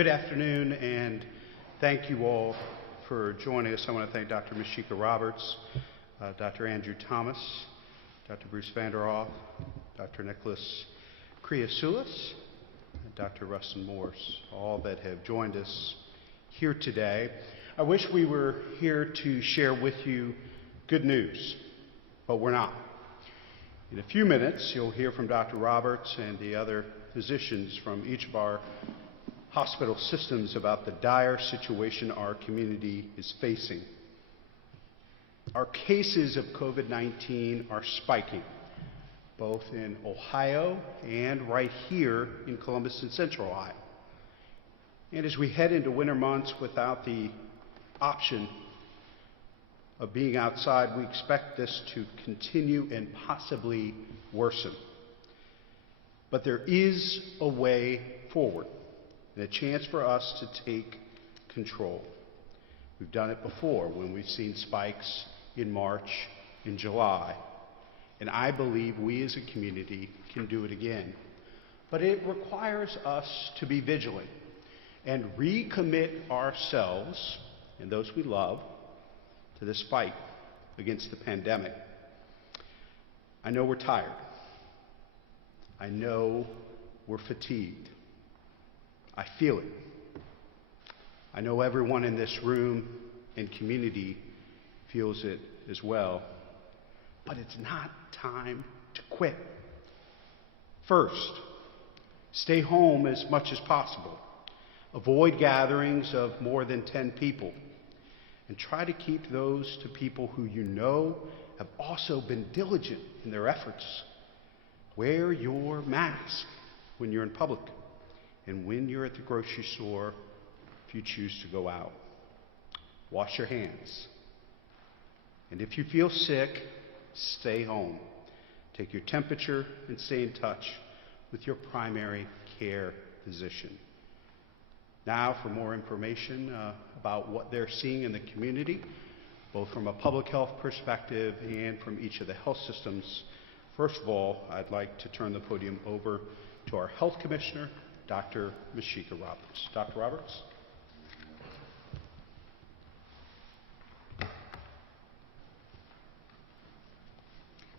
Good afternoon, and thank you all for joining us. I want to thank Dr. Mashika Roberts, Dr. Andrew Thomas, Dr. Bruce Vanderhoff, Dr. Nicholas Kriasoulis, and Dr. Rustin Morse, all that have joined us here today. I wish we were here to share with you good news, but we're not. In a few minutes, you'll hear from Dr. Roberts and the other physicians from each of our hospital systems about the dire situation our community is facing. Our cases of COVID-19 are spiking, both in Ohio and right here in Columbus and Central Ohio. And as we head into winter months without the option of being outside, we expect this to continue and possibly worsen. But there is a way forward and a chance for us to take control. We've done it before when we've seen spikes in March and July, and I believe we as a community can do it again. But it requires us to be vigilant and recommit ourselves and those we love to this fight against the pandemic. I know we're tired. I know we're fatigued. I feel it. I know everyone in this room and community feels it as well. But it's not time to quit. First, stay home as much as possible. Avoid gatherings of more than 10 people. And try to keep those to people who you know have also been diligent in their efforts. Wear your mask when you're in public and when you're at the grocery store if you choose to go out. Wash your hands. And if you feel sick, stay home. Take your temperature and stay in touch with your primary care physician. Now, for more information about what they're seeing in the community, both from a public health perspective and from each of the health systems, first of all, I'd like to turn the podium over to our Health Commissioner, Dr. Mashika Roberts. Dr. Roberts?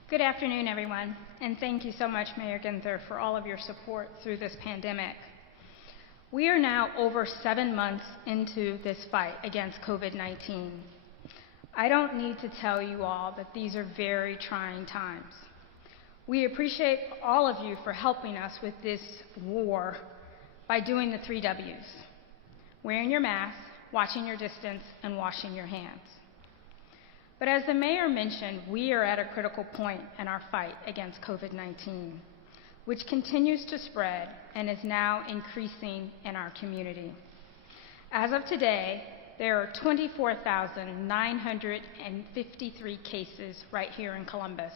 Good afternoon, everyone, and thank you so much, Mayor Ginther, for all of your support through this pandemic. We are now over 7 months into this fight against COVID-19. I don't need to tell you all that these are very trying times. We appreciate all of you for helping us with this war by doing the 3 W's: wearing your mask, watching your distance, and washing your hands. But as the mayor mentioned, we are at a critical point in our fight against COVID-19, which continues to spread and is now increasing in our community. As of today, there are 24,953 cases right here in Columbus,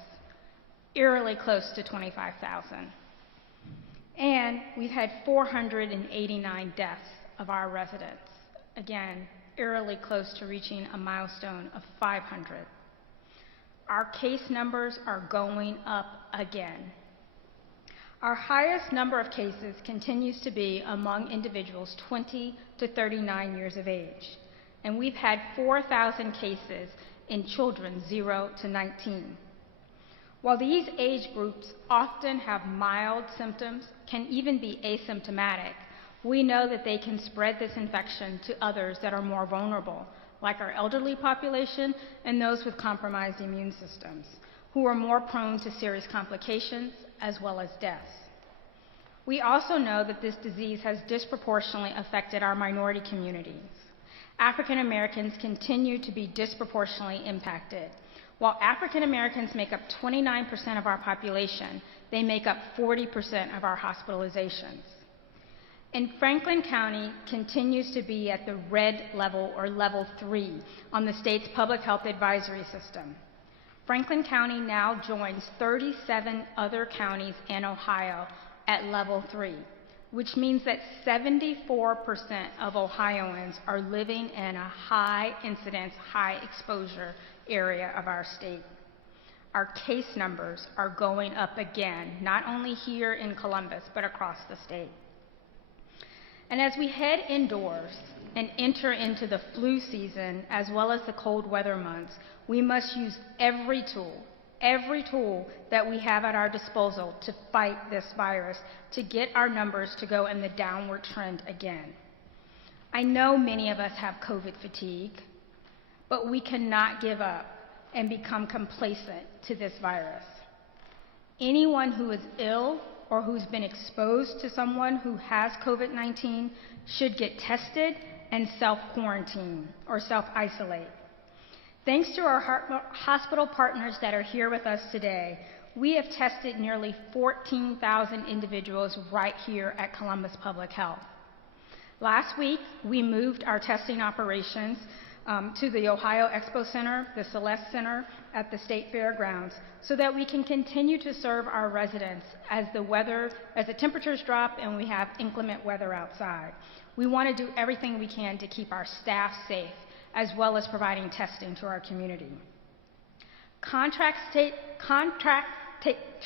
eerily close to 25,000. And we've had 489 deaths of our residents. Again, eerily close to reaching a milestone of 500. Our case numbers are going up again. Our highest number of cases continues to be among individuals 20 to 39 years of age, and we've had 4,000 cases in children 0 to 19. While these age groups often have mild symptoms, can even be asymptomatic, we know that they can spread this infection to others that are more vulnerable, like our elderly population and those with compromised immune systems, who are more prone to serious complications as well as deaths. We also know that this disease has disproportionately affected our minority communities. African Americans continue to be disproportionately impacted. While African Americans make up 29% of our population, they make up 40% of our hospitalizations. And Franklin County continues to be at the red level, or level 3, on the state's public health advisory system. Franklin County now joins 37 other counties in Ohio at level 3, which means that 74% of Ohioans are living in a high incidence, high exposure area of our state. Our case numbers are going up again, not only here in Columbus, but across the state. And as we head indoors and enter into the flu season as well as the cold weather months, we must use every tool that we have at our disposal to fight this virus, to get our numbers to go in the downward trend again. I know many of us have COVID fatigue, but we cannot give up and become complacent to this virus. Anyone who is ill or who's been exposed to someone who has COVID-19 should get tested and self-quarantine or self-isolate. Thanks to our hospital partners that are here with us today, we have tested nearly 14,000 individuals right here at Columbus Public Health. Last week, we moved our testing operations to the Ohio Expo Center, the Celeste Center at the State Fairgrounds, so that we can continue to serve our residents as the temperatures drop and we have inclement weather outside. We want to do everything we can to keep our staff safe, as well as providing testing to our community. Contact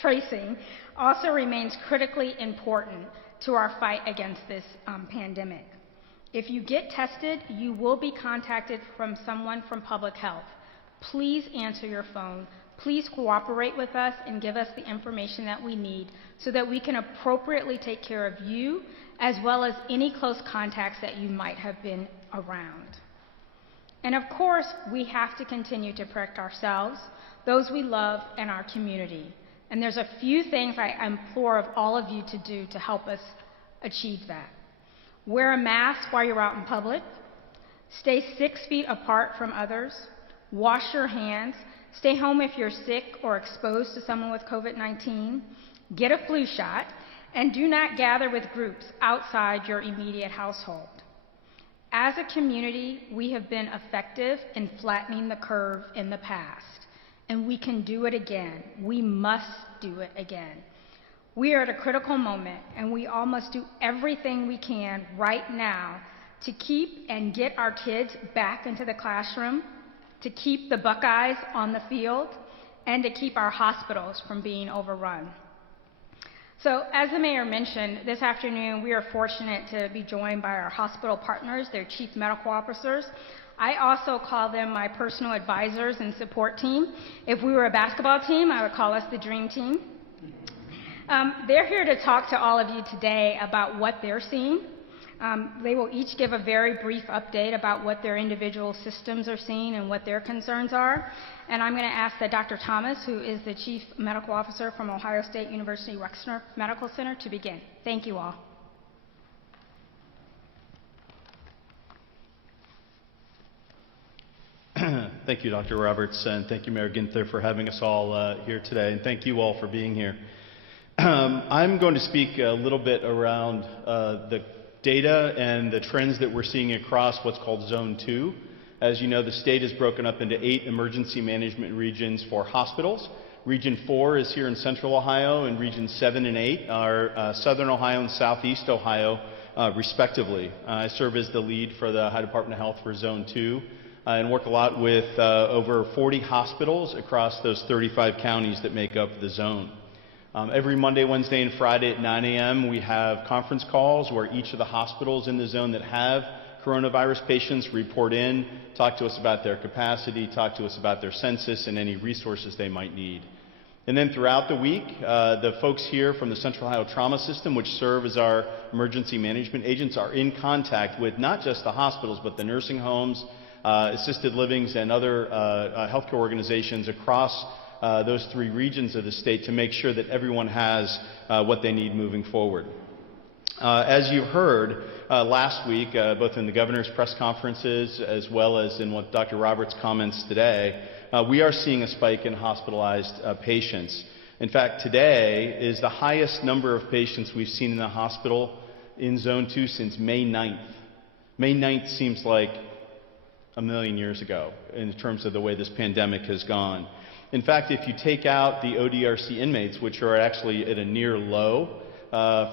tracing also remains critically important to our fight against this pandemic. If you get tested, you will be contacted from someone from public health. Please answer your phone. Please cooperate with us and give us the information that we need so that we can appropriately take care of you as well as any close contacts that you might have been around. And of course, we have to continue to protect ourselves, those we love, and our community. And there's a few things I implore of all of you to do to help us achieve that. Wear a mask while you're out in public. Stay 6 feet apart from others. Wash your hands. Stay home if you're sick or exposed to someone with COVID-19. Get a flu shot. And do not gather with groups outside your immediate household. As a community, we have been effective in flattening the curve in the past, and we can do it again. We must do it again. We are at a critical moment, and we all must do everything we can right now to keep and get our kids back into the classroom, to keep the Buckeyes on the field, and to keep our hospitals from being overrun. So, as the mayor mentioned, this afternoon we are fortunate to be joined by our hospital partners, their chief medical officers. I also call them my personal advisors and support team. If we were a basketball team, I would call us the dream team. They're here to talk to all of you today about what they're seeing. They will each give a very brief update about what their individual systems are seeing and what their concerns are. And I'm going to ask that Dr. Thomas, who is the Chief Medical Officer from Ohio State University Wexner Medical Center, to begin. Thank you all. Thank you, Dr. Roberts, and thank you, Mayor Ginther, for having us all here today, and thank you all for being here. I'm going to speak a little bit around the data and the trends that we're seeing across what's called Zone 2. As you know, the state is broken up into 8 emergency management regions for hospitals. Region 4 is here in Central Ohio, and Region 7 and 8 are Southern Ohio and Southeast Ohio, respectively. I serve as the lead for the Ohio Department of Health for Zone 2 and work a lot with over 40 hospitals across those 35 counties that make up the zone. Every Monday, Wednesday, and Friday at 9 a.m. we have conference calls where each of the hospitals in the zone that have coronavirus patients report in, talk to us about their capacity, talk to us about their census and any resources they might need. And then throughout the week, the folks here from the Central Ohio Trauma System, which serve as our emergency management agents, are in contact with not just the hospitals, but the nursing homes, assisted livings, and other healthcare organizations across those 3 regions of the state to make sure that everyone has what they need moving forward. As you heard last week, both in the governor's press conferences as well as in what Dr. Roberts' comments today, we are seeing a spike in hospitalized patients. In fact, today is the highest number of patients we've seen in the hospital in Zone 2 since May 9th. May 9th seems like a million years ago in terms of the way this pandemic has gone. In fact, if you take out the ODRC inmates, which are actually at a near low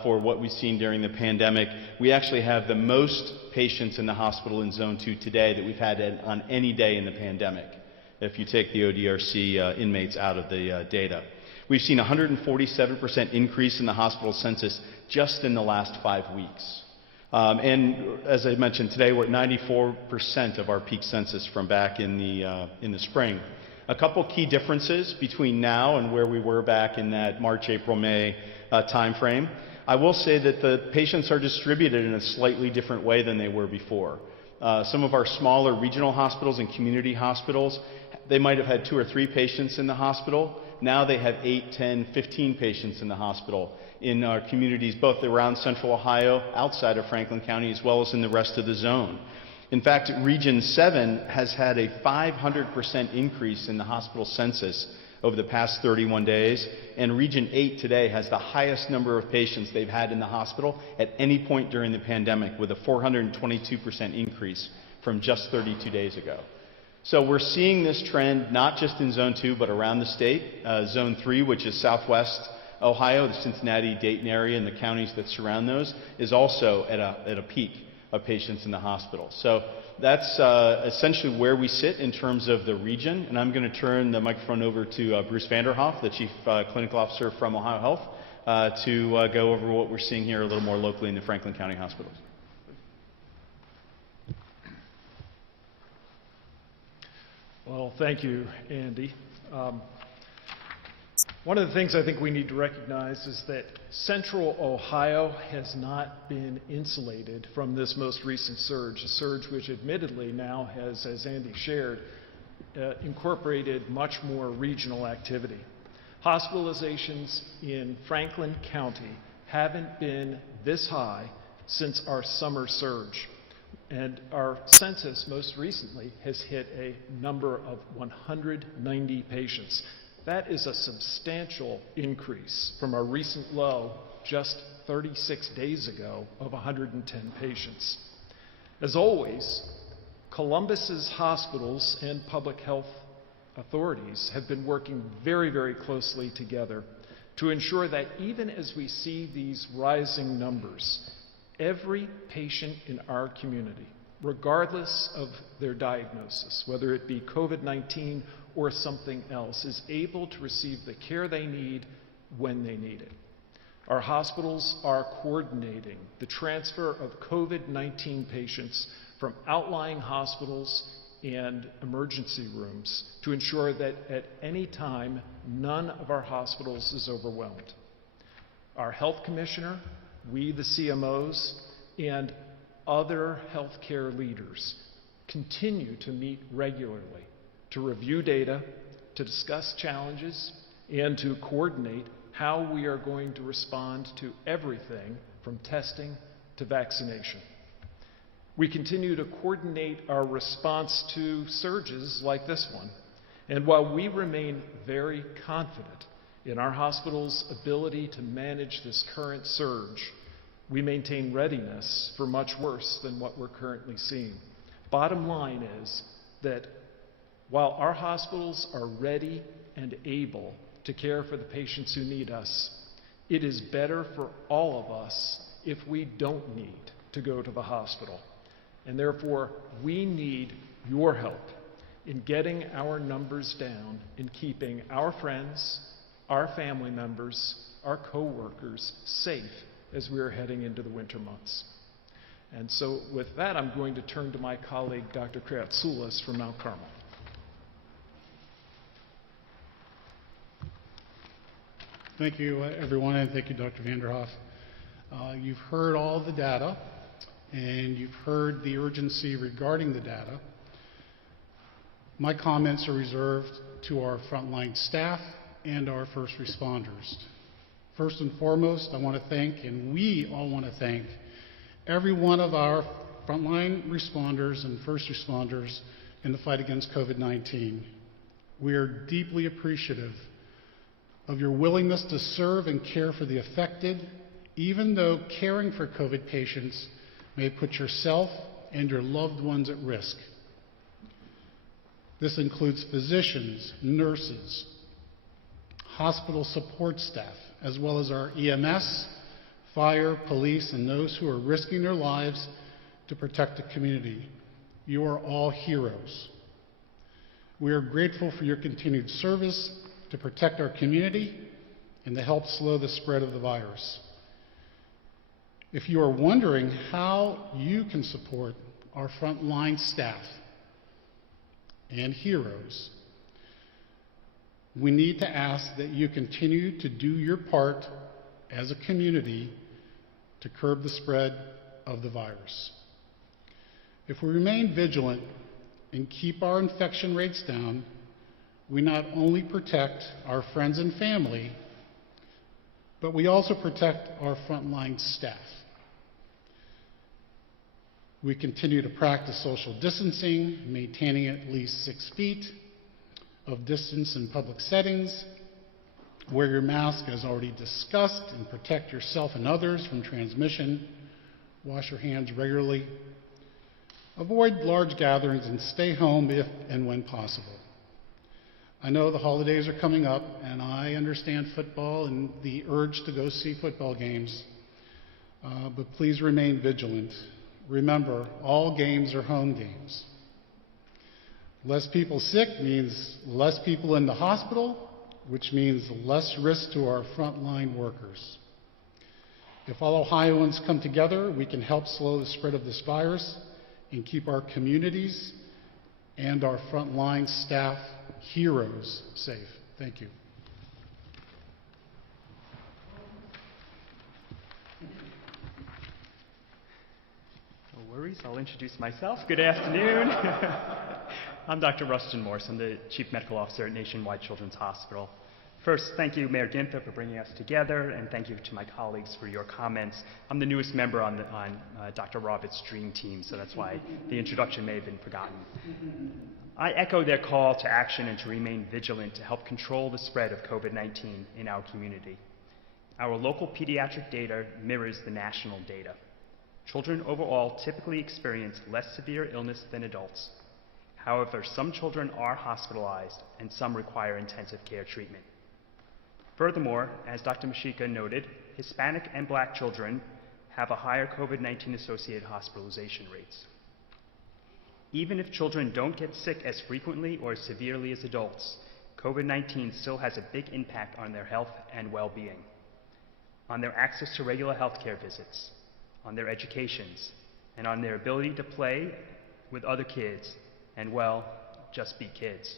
for what we've seen during the pandemic, we actually have the most patients in the hospital in Zone 2 today that we've had on any day in the pandemic, if you take the ODRC inmates out of the data. We've seen a 147% increase in the hospital census just in the last 5 weeks. And as I mentioned today, we're at 94% of our peak census from back in the spring. A couple key differences between now and where we were back in that March, April, May time frame. I will say that the patients are distributed in a slightly different way than they were before. Some of our smaller regional hospitals and community hospitals, they might have had 2 or 3 patients in the hospital. Now they have 8, 10, 15 patients in the hospital in our communities, both around Central Ohio, outside of Franklin County, as well as in the rest of the zone. In fact, Region 7 has had a 500% increase in the hospital census over the past 31 days, and Region 8 today has the highest number of patients they've had in the hospital at any point during the pandemic, with a 422% increase from just 32 days ago. So we're seeing this trend not just in Zone 2, but around the state. Zone 3, which is southwest Ohio, the Cincinnati, Dayton area, and the counties that surround those, is also at a peak of patients in the hospital. So that's essentially where we sit in terms of the region, and I'm going to turn the microphone over to Bruce Vanderhoff, the Chief Clinical Officer from Ohio Health, to go over what we're seeing here a little more locally in the Franklin County hospitals. Well, thank you, Andy. One of the things I think we need to recognize is that Central Ohio has not been insulated from this most recent surge, a surge which admittedly now has, as Andy shared, incorporated much more regional activity. Hospitalizations in Franklin County haven't been this high since our summer surge. And our census most recently has hit a number of 190 patients. That is a substantial increase from our recent low just 36 days ago of 110 patients. As always, Columbus's hospitals and public health authorities have been working very, very closely together to ensure that even as we see these rising numbers, every patient in our community, regardless of their diagnosis, whether it be COVID-19 or something else, is able to receive the care they need when they need it. Our hospitals are coordinating the transfer of COVID-19 patients from outlying hospitals and emergency rooms to ensure that at any time, none of our hospitals is overwhelmed. Our health commissioner, we the CMOs, and other healthcare leaders continue to meet regularly to review data, to discuss challenges, and to coordinate how we are going to respond to everything from testing to vaccination. We continue to coordinate our response to surges like this one. And while we remain very confident in our hospital's ability to manage this current surge, we maintain readiness for much worse than what we're currently seeing. Bottom line is that while our hospitals are ready and able to care for the patients who need us, it is better for all of us if we don't need to go to the hospital. And therefore, we need your help in getting our numbers down, in keeping our friends, our family members, our coworkers safe as we are heading into the winter months. And so with that, I'm going to turn to my colleague, Dr. Kratsoulis from Mount Carmel. Thank you, everyone, and thank you, Dr. Vanderhoff. You've heard all the data, and you've heard the urgency regarding the data. My comments are reserved to our frontline staff and our first responders. First and foremost, I want to thank, and we all want to thank, every one of our frontline responders and first responders in the fight against COVID-19. We are deeply appreciative of your willingness to serve and care for the affected, even though caring for COVID patients may put yourself and your loved ones at risk. This includes physicians, nurses, hospital support staff, as well as our EMS, fire, police, and those who are risking their lives to protect the community. You are all heroes. We are grateful for your continued service to protect our community and to help slow the spread of the virus. If you are wondering how you can support our frontline staff and heroes, we need to ask that you continue to do your part as a community to curb the spread of the virus. If we remain vigilant and keep our infection rates down, we not only protect our friends and family, but we also protect our frontline staff. We continue to practice social distancing, maintaining at least 6 feet of distance in public settings. Wear your mask as already discussed and protect yourself and others from transmission. Wash your hands regularly. Avoid large gatherings and stay home if and when possible. I know the holidays are coming up, and I understand football and the urge to go see football games, but please remain vigilant. Remember, all games are home games. Less people sick means less people in the hospital, which means less risk to our frontline workers. If all Ohioans come together, we can help slow the spread of this virus and keep our communities and our frontline staff heroes safe. Thank you. No worries, I'll introduce myself. Good afternoon. I'm Dr. Rustin Morse. I'm the Chief Medical Officer at Nationwide Children's Hospital. First, thank you, Mayor Ginther, for bringing us together, and thank you to my colleagues for your comments. I'm the newest member on Dr. Roberts' dream team, so that's why the introduction may have been forgotten. I echo their call to action and to remain vigilant to help control the spread of COVID-19 in our community. Our local pediatric data mirrors the national data. Children overall typically experience less severe illness than adults. However, some children are hospitalized and some require intensive care treatment. Furthermore, as Dr. Mashika noted, Hispanic and Black children have a higher COVID-19 associated hospitalization rates. Even if children don't get sick as frequently or as severely as adults, COVID-19 still has a big impact on their health and well-being, on their access to regular health care visits, on their educations, and on their ability to play with other kids and, well, just be kids.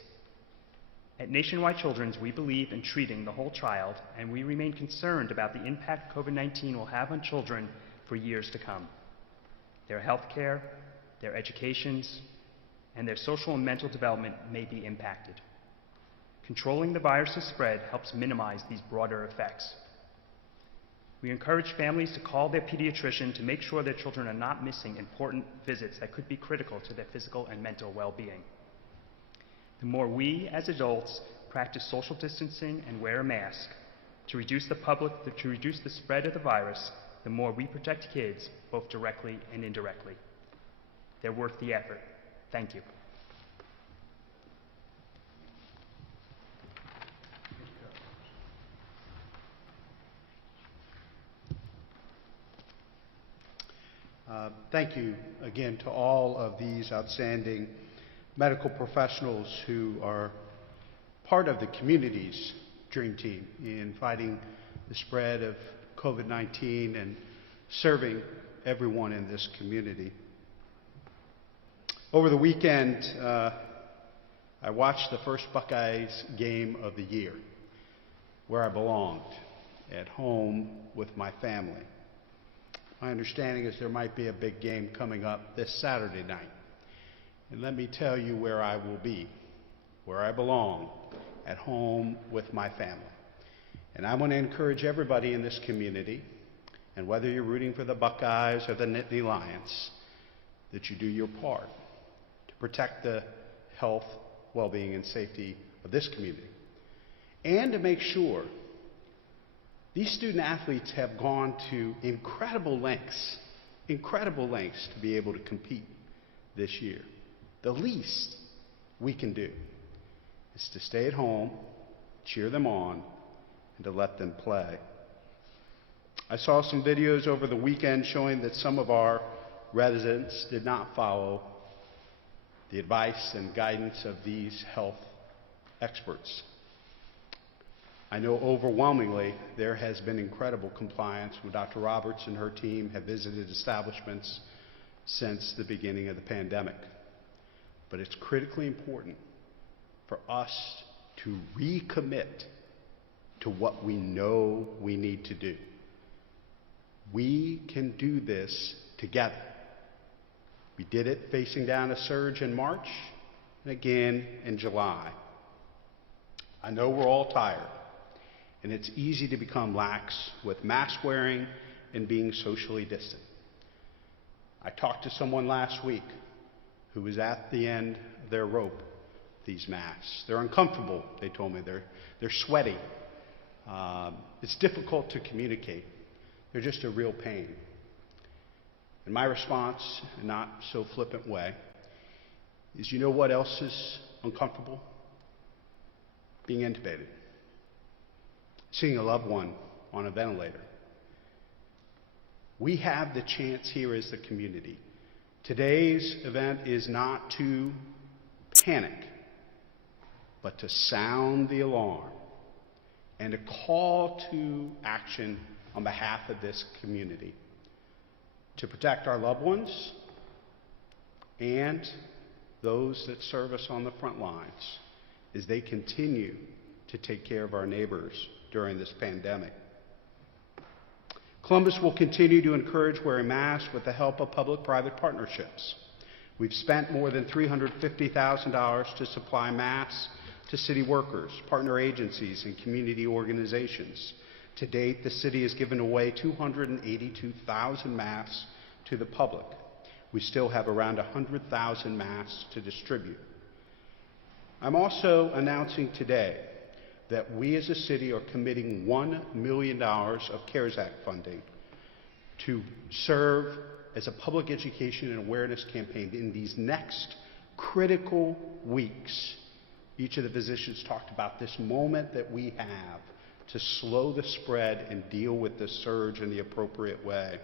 At Nationwide Children's, we believe in treating the whole child, and we remain concerned about the impact COVID-19 will have on children for years to come. Their health care, their educations, and their social and mental development may be impacted. Controlling the virus's spread helps minimize these broader effects. We encourage families to call their pediatrician to make sure their children are not missing important visits that could be critical to their physical and mental well-being. The more we, as adults, practice social distancing and wear a mask to reduce the spread of the virus, the more we protect kids, both directly and indirectly. They're worth the effort. Thank you. Thank you again to all of these outstanding medical professionals who are part of the community's dream team in fighting the spread of COVID-19 and serving everyone in this community. Over the weekend, I watched the first Buckeyes game of the year, where I belonged, at home with my family. My understanding is there might be a big game coming up this Saturday night. And let me tell you where I will be, where I belong, at home with my family. And I want to encourage everybody in this community, and whether you're rooting for the Buckeyes or the Nittany Lions, that you do your part to protect the health, well-being, and safety of this community. And to make sure these student athletes have gone to incredible lengths to be able to compete this year. The least we can do is to stay at home, cheer them on, and to let them play. I saw some videos over the weekend showing that some of our residents did not follow the advice and guidance of these health experts. I know overwhelmingly there has been incredible compliance when Dr. Roberts and her team have visited establishments since the beginning of the pandemic. But it's critically important for us to recommit to what we know we need to do. We can do this together. We did it facing down a surge in March and again in July. I know we're all tired, and it's easy to become lax with mask wearing and being socially distant. I talked to someone last week who was at the end of their rope, these masks. They're uncomfortable, they told me. They're sweaty. It's difficult to communicate. They're just a real pain. And my response, in not so flippant way, is you know what else is uncomfortable? Being intubated. Seeing a loved one on a ventilator. We have the chance here as the community. Today's event is not to panic, but to sound the alarm and a call to action on behalf of this community to protect our loved ones and those that serve us on the front lines as they continue to take care of our neighbors during this pandemic. Columbus will continue to encourage wearing masks with the help of public-private partnerships. We've spent more than $350,000 to supply masks to city workers, partner agencies, and community organizations. To date, the city has given away 282,000 masks to the public. We still have around 100,000 masks to distribute. I'm also announcing today that we as a city are committing $1 million of CARES Act funding to serve as a public education and awareness campaign in these next critical weeks. Each of the physicians talked about this moment that we have to slow the spread and deal with the surge in the appropriate way.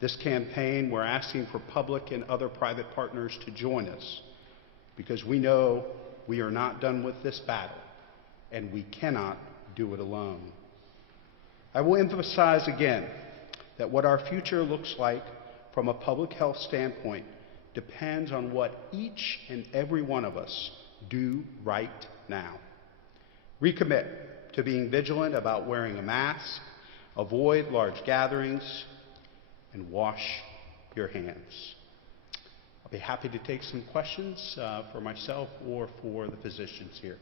This campaign, we're asking for public and other private partners to join us because we know we are not done with this battle and we cannot do it alone. I will emphasize again that what our future looks like from a public health standpoint depends on what each and every one of us do right now. Recommit to being vigilant about wearing a mask, avoid large gatherings, and wash your hands. I'll be happy to take some questions for myself or for the physicians here.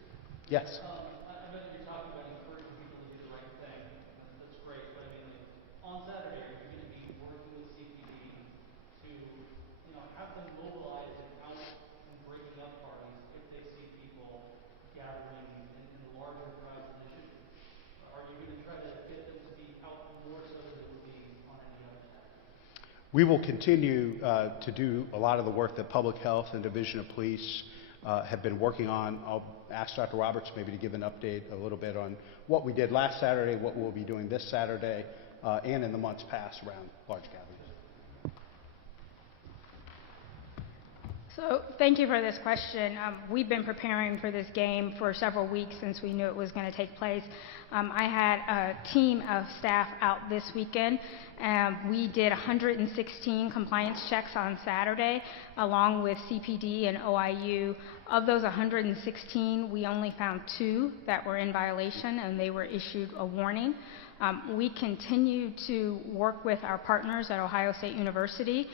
Yes? I know that you're talking about encouraging people to do the right thing. That's great, but I mean, like, on Saturday, are you going to be working with CPD to, have them mobilize and out and breaking up parties if they see people gathering in larger crowds than they should be? Are you going to try to get them to be out more so than they would be on any other Saturday? We will continue to do a lot of the work that Public Health and Division of Police have been working on. I'll ask Dr. Roberts maybe to give an update a little bit on what we did last Saturday, what we'll be doing this Saturday, and in the months past around large gatherings. So thank you for this question. We've been preparing for this game for several weeks since we knew it was going to take place. I had a team of staff out this weekend. We did 116 compliance checks on Saturday, along with CPD and OIU. Of those 116, we only found 2 that were in violation, and they were issued a warning. We continue to work with our partners at Ohio State University.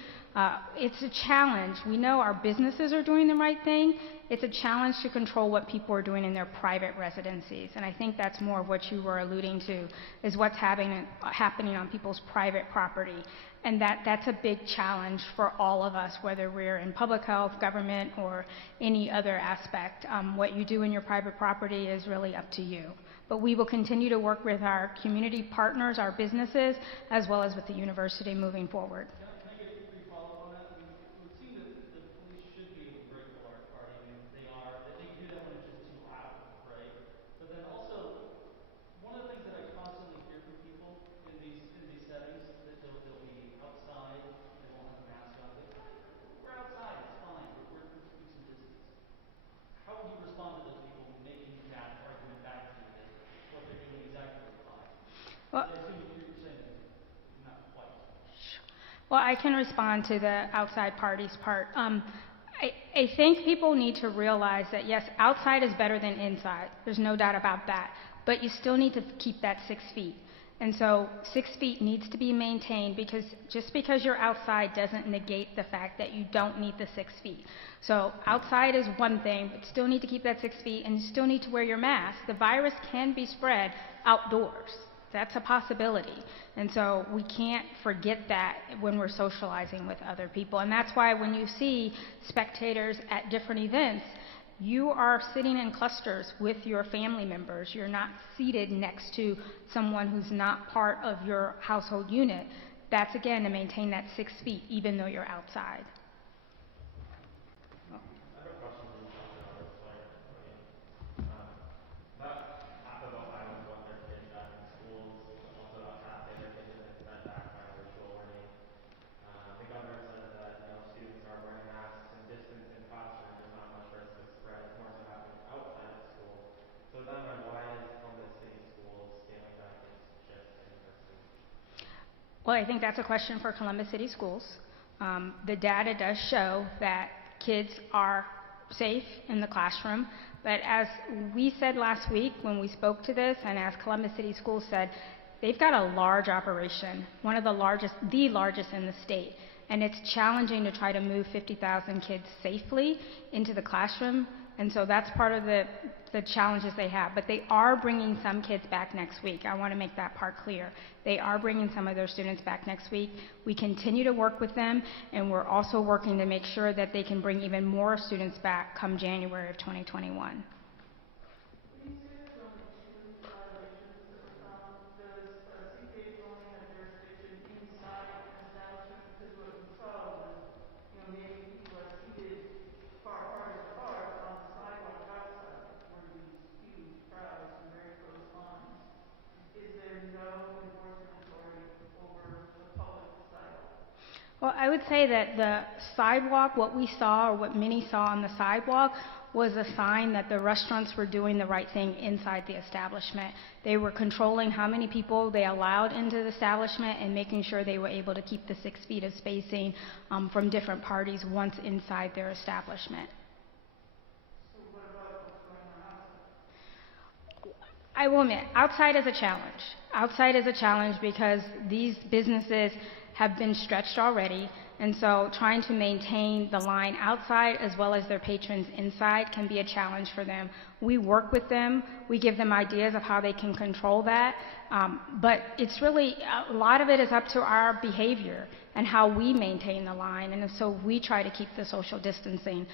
It's a challenge. We know our businesses are doing the right thing. It's a challenge to control what people are doing in their private residencies. And I think that's more of what you were alluding to, is what's happening on people's private property. And that's a big challenge for all of us, whether we're in public health, government, or any other aspect. What you do in your private property is really up to you. But we will continue to work with our community partners, our businesses, as well as with the university moving forward. Well, I can respond to the outside parties part. I think people need to realize that, yes, outside is better than inside. There's no doubt about that. But you still need to keep that 6 feet. And so 6 feet needs to be maintained, because just because you're outside doesn't negate the fact that you don't need the 6 feet. So outside is one thing, but still need to keep that 6 feet, and you still need to wear your mask. The virus can be spread outdoors. That's a possibility. And so we can't forget that when we're socializing with other people. And that's why when you see spectators at different events, you are sitting in clusters with your family members. You're not seated next to someone who's not part of your household unit. That's, again, to maintain that 6 feet, even though you're outside. Well, I think that's a question for Columbus City Schools. The data does show that kids are safe in the classroom, but as we said last week when we spoke to this, and as Columbus City Schools said, they've got a large operation, one of the largest in the state, and it's challenging to try to move 50,000 kids safely into the classroom, and so that's part of the challenges they have. But they are bringing some kids back next week. I want to make that part clear. They are bringing some of their students back next week. We continue to work with them, and we're also working to make sure that they can bring even more students back come January of 2021. Well, I would say that the sidewalk, what we saw, or what many saw on the sidewalk, was a sign that the restaurants were doing the right thing inside the establishment. They were controlling how many people they allowed into the establishment and making sure they were able to keep the 6 feet of spacing from different parties once inside their establishment. So what about what's going on outside? I will admit, outside is a challenge. Outside is a challenge because these businesses have been stretched already, and so trying to maintain the line outside as well as their patrons inside can be a challenge for them. We work with them, we give them ideas of how they can control that, but it's really, a lot of it is up to our behavior and how we maintain the line, and so we try to keep the social distancing.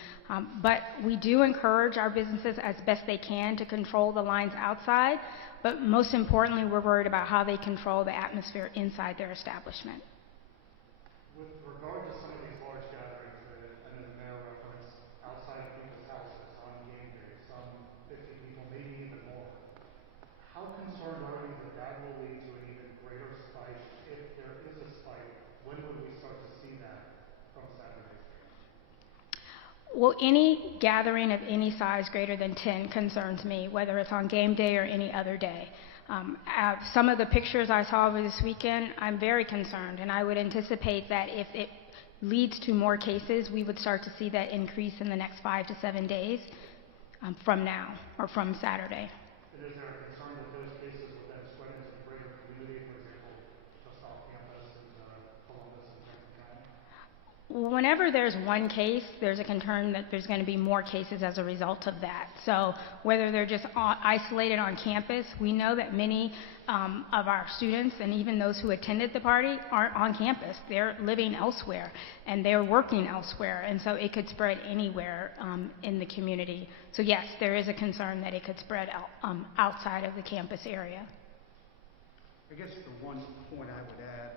But we do encourage our businesses as best they can to control the lines outside, but most importantly, we're worried about how they control the atmosphere inside their establishment. With regard to some of these large gatherings that I know the mayor referenced outside of people's houses on game day, some 50 people, maybe even more, how concerned are you that that will lead to an even greater spike? If there is a spike, when would we start to see that from Saturday's game? Well, any gathering of any size greater than 10 concerns me, whether it's on game day or any other day. Some of the pictures I saw over this weekend, I'm very concerned, and I would anticipate that if it leads to more cases, we would start to see that increase in the next 5 to 7 days from now, or from Saturday. And is there a concern that those cases will then spread into the greater community, for example, just off campus in Columbus and Franklin County? Whenever there's one case, there's a concern that there's going to be more cases as a result of that. So whether they're just isolated on campus, we know that many of our students and even those who attended the party aren't on campus. They're living elsewhere and they're working elsewhere, and so it could spread anywhere in the community. So yes, there is a concern that it could spread outside of the campus area. I guess the one point I would add,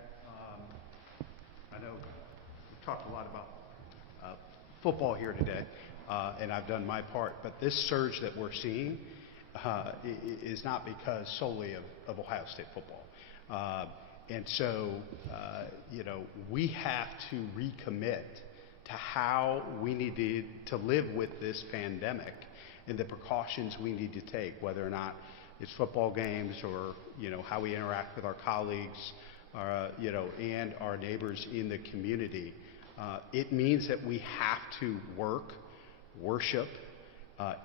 I know we've talked a lot about football here today, and I've done my part, but this surge that we're seeing is not because solely of Ohio State football. And so, we have to recommit to how we need to live with this pandemic and the precautions we need to take, whether or not it's football games or, how we interact with our colleagues and our neighbors in the community. It means that we have to work, worship,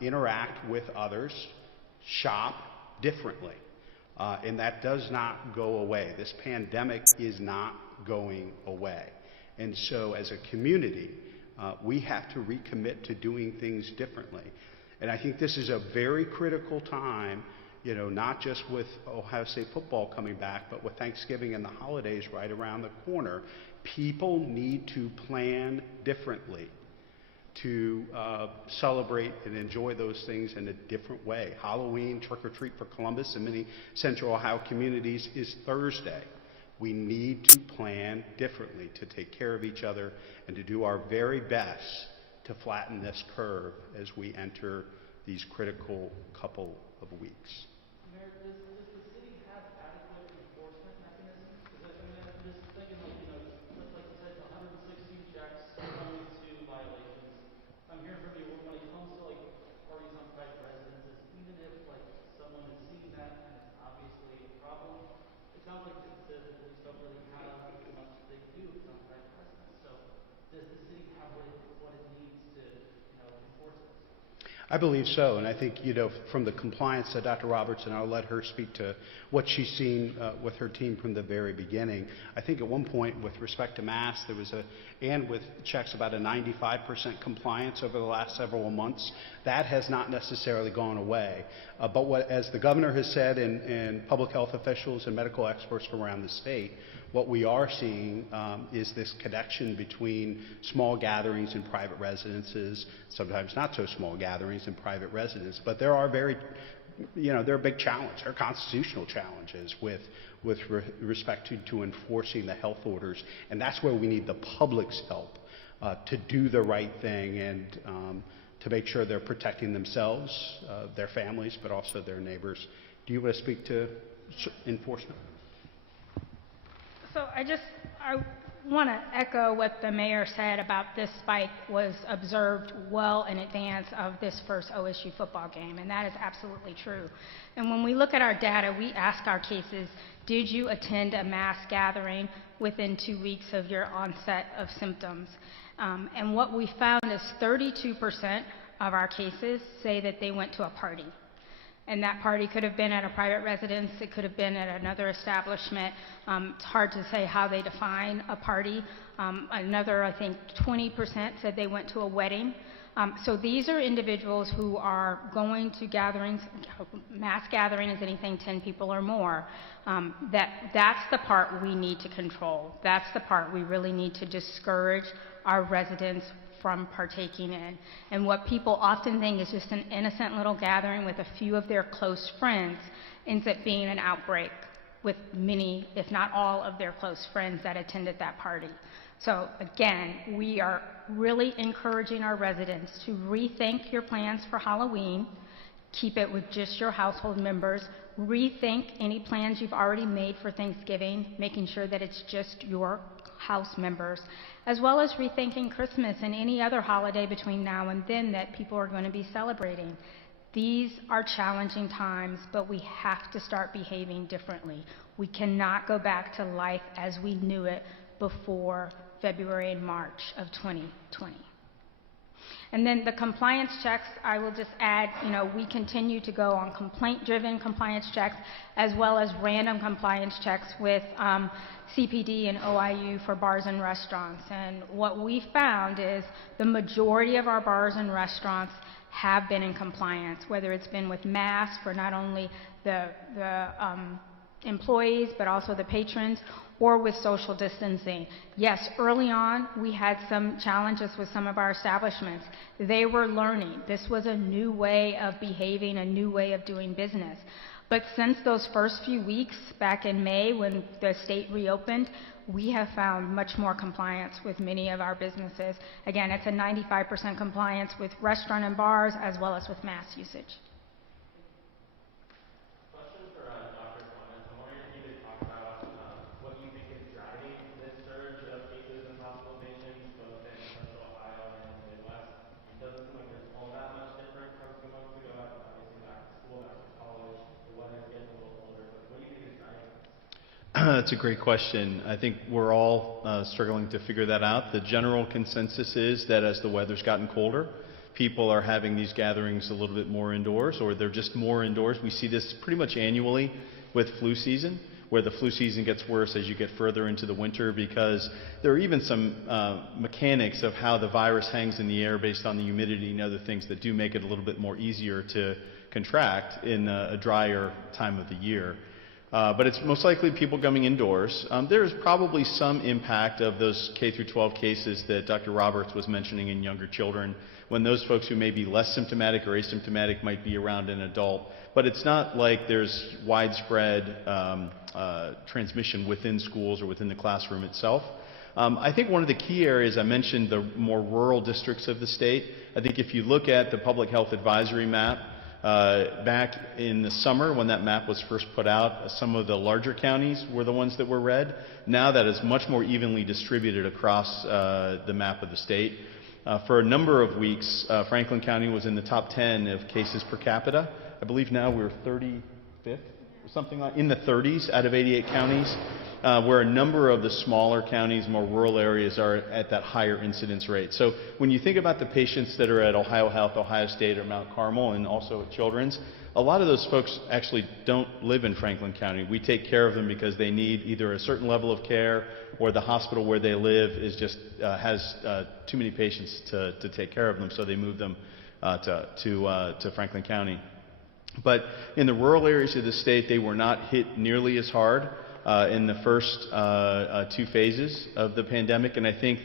interact with others, shop differently. And that does not go away. This pandemic is not going away. And so as a community, we have to recommit to doing things differently. And I think this is a very critical time, not just with Ohio State football coming back, but with Thanksgiving and the holidays right around the corner. People need to plan differently to celebrate and enjoy those things in a different way. Halloween, trick or treat for Columbus and many Central Ohio communities is Thursday. We need to plan differently to take care of each other and to do our very best to flatten this curve as we enter these critical couple of weeks. Mayor, does the city have adequate enforcement mechanisms? Because I'm just thinking, like you said, 116 checks only to violations. I'm hearing from you when it comes to parties on private residences, even if someone is seeing that and it's obviously a problem, it sounds like the police don't really have much they can do if it's on private residence. So does the city have what it needs to enforce this? I believe so, and I think, from the compliance that Dr. Roberts, and I'll let her speak to what she's seen with her team from the very beginning. I think at one point, with respect to masks, there was and with checks, about a 95% compliance over the last several months. That has not necessarily gone away. But as the governor has said, and public health officials and medical experts from around the state, what we are seeing is this connection between small gatherings in private residences, sometimes not so small gatherings in private residences, but there are there are big challenges, there are constitutional challenges with respect to enforcing the health orders, and that's where we need the public's help to do the right thing and to make sure they're protecting themselves, their families, but also their neighbors. Do you want to speak to enforcement? So I want to echo what the mayor said about this spike was observed well in advance of this first OSU football game, and that is absolutely true. And when we look at our data, we ask our cases, did you attend a mass gathering within 2 weeks of your onset of symptoms? And what we found is 32% of our cases say that they went to a party. And that party could have been at a private residence, it could have been at another establishment. It's hard to say how they define a party. Another, I think, 20% said they went to a wedding. So these are individuals who are going to gatherings. Mass gathering is anything 10 people or more. That's the part we need to control. That's the part we really need to discourage our residents from partaking in. And what people often think is just an innocent little gathering with a few of their close friends ends up being an outbreak with many, if not all, of their close friends that attended that party. So again, we are really encouraging our residents to rethink your plans for Halloween, keep it with just your household members, rethink any plans you've already made for Thanksgiving, making sure that it's just your house members, as well as rethinking Christmas and any other holiday between now and then that people are going to be celebrating. These are challenging times, but we have to start behaving differently. We cannot go back to life as we knew it before February and March of 2020. And then the compliance checks, I will just add, we continue to go on complaint-driven compliance checks as well as random compliance checks with CPD and OIU for bars and restaurants. And what we found is the majority of our bars and restaurants have been in compliance, whether it's been with masks for not only the employees but also the patrons, or with social distancing. Yes, early on we had some challenges with some of our establishments. They were learning. This was a new way of behaving, a new way of doing business. But since those first few weeks back in May when the state reopened, we have found much more compliance with many of our businesses. Again, it's a 95% compliance with restaurant and bars as well as with mask usage. That's a great question. I think we're all struggling to figure that out. The general consensus is that as the weather's gotten colder, people are having these gatherings a little bit more indoors, or they're just more indoors. We see this pretty much annually with flu season, where the flu season gets worse as you get further into the winter, because there are even some mechanics of how the virus hangs in the air based on the humidity and other things that do make it a little bit more easier to contract in a drier time of the year. But it's most likely people coming indoors. There's probably some impact of those K through 12 cases that Dr. Roberts was mentioning in younger children, when those folks who may be less symptomatic or asymptomatic might be around an adult. But it's not like there's widespread transmission within schools or within the classroom itself. I think one of the key areas, I mentioned the more rural districts of the state. I think if you look at the public health advisory map, back in the summer when that map was first put out, some of the larger counties were the ones that were red. Now that is much more evenly distributed across the map of the state. For a number of weeks, Franklin County was in the top 10 of cases per capita. I believe now we're 35th or something like in the 30s out of 88 counties, where a number of the smaller counties, more rural areas are at that higher incidence rate. So when you think about the patients that are at Ohio Health, Ohio State, or Mount Carmel, and also at Children's, a lot of those folks actually don't live in Franklin County. We take care of them because they need either a certain level of care, or the hospital where they live is just has too many patients to take care of them, so they move them to Franklin County. But in the rural areas of the state, they were not hit nearly as hard in the first two phases of the pandemic, and I think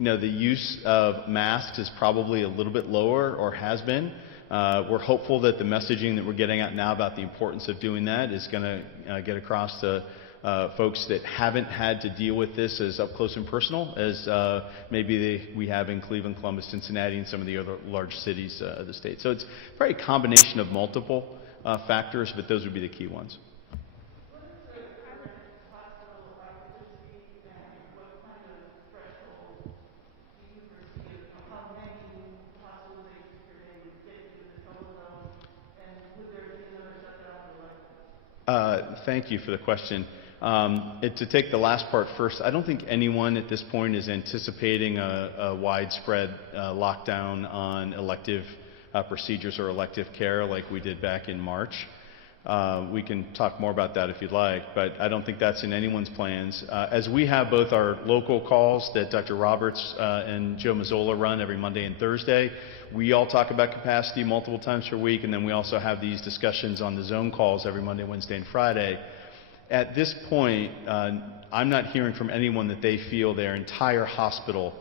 the use of masks is probably a little bit lower, or has been. We're hopeful that the messaging that we're getting out now about the importance of doing that is going to get across to folks that haven't had to deal with this as up close and personal as maybe we have in Cleveland, Columbus, Cincinnati, and some of the other large cities of the state. So it's probably a combination of multiple factors, but those would be the key ones. Thank you for the question. To take the last part first, I don't think anyone at this point is anticipating a widespread lockdown on elective procedures or elective care like we did back in March. We can talk more about that if you'd like, but I don't think that's in anyone's plans. As we have both our local calls that Dr. Roberts and Joe Mazzola run every Monday and Thursday, we all talk about capacity multiple times per week, and then we also have these discussions on the zone calls every Monday, Wednesday, and Friday. At this point, I'm not hearing from anyone that they feel their entire hospital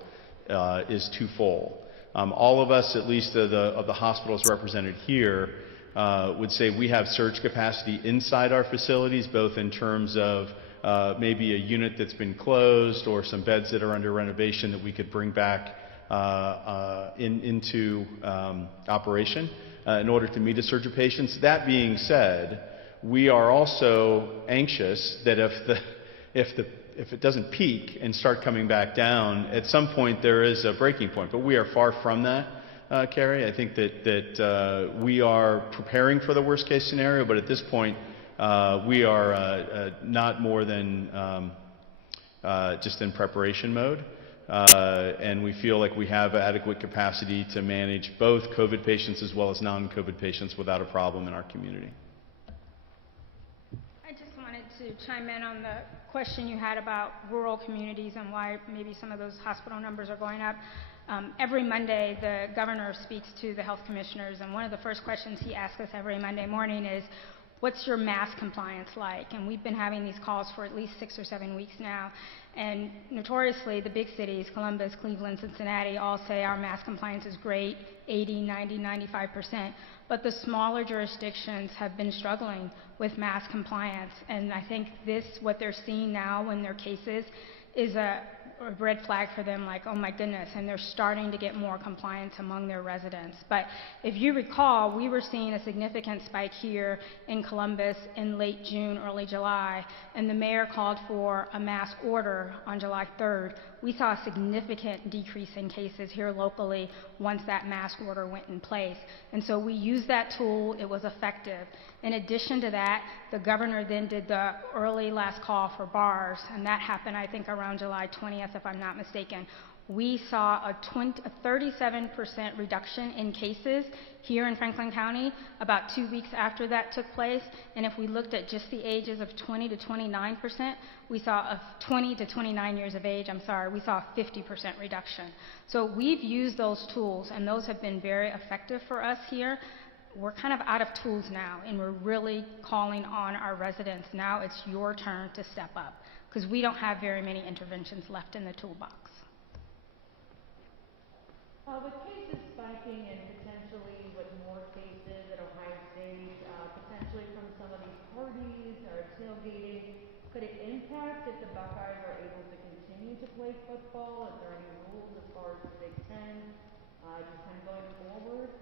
is too full. All of us, at least of the hospitals represented here, would say we have surge capacity inside our facilities, both in terms of maybe a unit that's been closed or some beds that are under renovation that we could bring back into operation in order to meet a surge of patients. That being said, we are also anxious that if it doesn't peak and start coming back down, at some point there is a breaking point. But we are far from that, Carrie. I think that we are preparing for the worst case scenario, but at this point we are not more than just in preparation mode. And we feel like we have adequate capacity to manage both COVID patients as well as non-COVID patients without a problem in our community. I just wanted to chime in on the question you had about rural communities and why maybe some of those hospital numbers are going up. Every Monday, the governor speaks to the health commissioners, and one of the first questions he asks us every Monday morning is, what's your mask compliance like? And we've been having these calls for at least 6 or 7 weeks now. And notoriously, the big cities, Columbus, Cleveland, Cincinnati, all say our mask compliance is great, 80, 90, 95%. But the smaller jurisdictions have been struggling with mask compliance. And I think what they're seeing now in their cases is a red flag for them, like, oh my goodness, and they're starting to get more compliance among their residents. But if you recall, we were seeing a significant spike here in Columbus in late June, early July, and the mayor called for a mask order on July 3rd, we saw a significant decrease in cases here locally once that mask order went in place. And so we used that tool. It was effective. In addition to that, the governor then did the early last call for bars, and that happened, I think, around July 20th, if I'm not mistaken. We saw a 37% reduction in cases here in Franklin County about 2 weeks after that took place. And if we looked at just the ages of 20 to 29%, we saw a 20 to 29 years of age, we saw a 50% reduction. So we've used those tools, and those have been very effective for us here. We're kind of out of tools now, and we're really calling on our residents. Now it's your turn to step up, because we don't have very many interventions left in the toolbox. With cases spiking and potentially with more cases at Ohio State, potentially from some of these parties or tailgating, could it impact if the Buckeyes are able to continue to play football? Is there any rules as far as the Big Ten, just kind of going forward?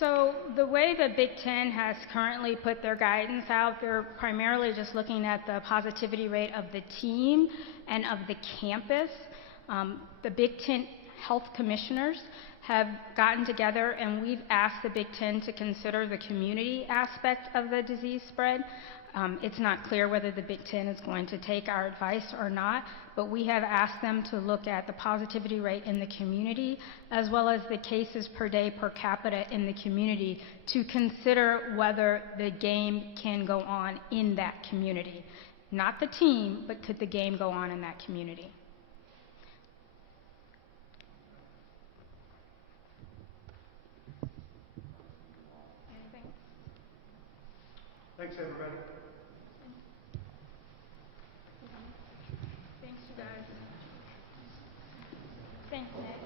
So the way the Big Ten has currently put their guidance out, they're primarily just looking at the positivity rate of the team and of the campus. The Big Ten health commissioners have gotten together, and we've asked the Big Ten to consider the community aspect of the disease spread. It's not clear whether the Big Ten is going to take our advice or not, but we have asked them to look at the positivity rate in the community as well as the cases per day per capita in the community to consider whether the game can go on in that community. Not the team, but could the game go on in that community? Thanks, everybody. Thanks, you guys. Thanks, Nick.